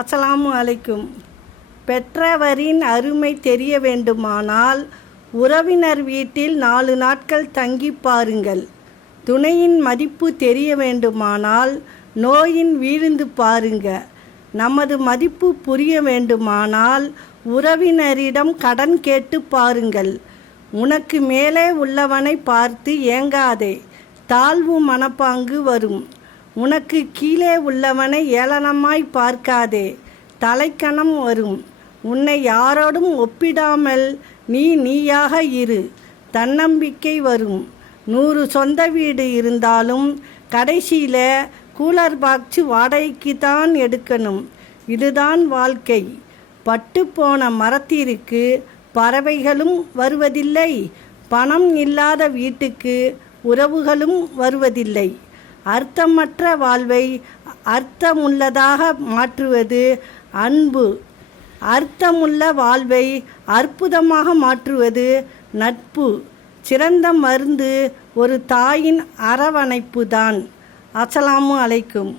அஸ்ஸலாமு அலைக்கும். பெற்றவரின் அருமை தெரிய வேண்டுமானால் உறவினர் வீட்டில் 4 நாட்கள் தங்கி பாருங்கள். துணையின் மதிப்பு தெரிய வேண்டுமானால் நோயின் வீழ்ந்து பாருங்க. நமது மதிப்பு புரிய வேண்டுமானால் உறவினரிடம் கடன் கேட்டு பாருங்கள். உனக்கு மேலே உள்ளவனை பார்த்து ஏங்காதே, தாழ்வு மனப்பாங்கு வரும். உனக்கு கீழே உள்ளவனை ஏளனமாய் பார்க்காதே, தலைக்கணம் வரும். உன்னை யாரோடும் ஒப்பிடாமல் நீயாக இரு, தன்னம்பிக்கை வரும். 100 சொந்த வீடு இருந்தாலும் கடைசியில் கூலர் பாக்ஸ் வாடகைக்கு தான் எடுக்கணும். இதுதான் வாழ்க்கை. பட்டு போன மரத்திற்கு பறவைகளும் வருவதில்லை, பணம் இல்லாத வீட்டுக்கு உறவுகளும் வருவதில்லை. அர்த்தமற்ற வாழ்வை அர்த்தமுள்ளதாக மாற்றுவது அன்பு. அர்த்தமுள்ள வாழ்வை அற்புதமாக மாற்றுவது நட்பு. சிறந்த மருந்து ஒரு தாயின் அரவணைப்பு தான். அஸ்ஸலாமு அலைக்கும்.